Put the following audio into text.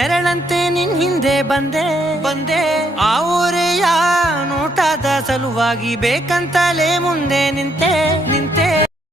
ನೆರಳಂತೆ ನಿನ್ ಹಿಂದೆ ಬಂದೆ ಆ ಊರೆಯ ನೋಟದ ಸಲುವಾಗಿ ಬೇಕಂತಲೇ ಮುಂದೆ ನಿಂತೆ